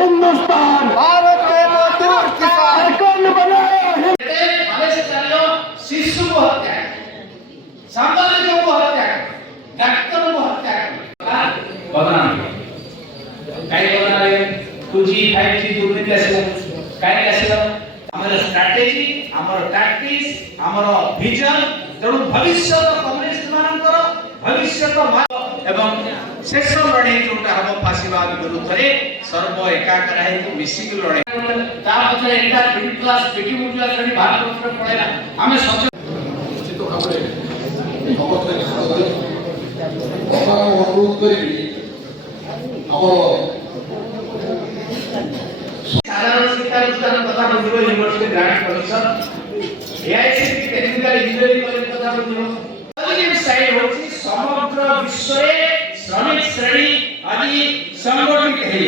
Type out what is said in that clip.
हिंदुस्तान भारत के मजदूर किसान कौन बनाए? शिशु को हत्या सामाजिक को हत्या डॉक्टर को हत्या बदनाम काय बदनाले 2G 5G दुर्नीति आसिला काय आसिला हमर स्ट्रैटेजी हमर टैक्टिक्स हमर विजन तेणु भविष्य कम्युनिस्ट मानकर भविष्य एवं शेष लड़ाई जोटा हम फासीवाद विरुद्ध रे सर्व एकाकार है मिसिक लड़ाई ता पछरे एटा मिडिल क्लास बेटी मुटिया श्रेणी भारत वर्ष पड़ेला हमें निश्चित भाबरे अवस्था अनुरोध करी साधारण शिक्षा अनुष्ठान तथा बुझिबो university grant commission AICTE technical engineering college तथा बुझिबो पॉजिटिव साइड होची समग्र विश्व रे श्रमिक श्रेणी आज संगठित है।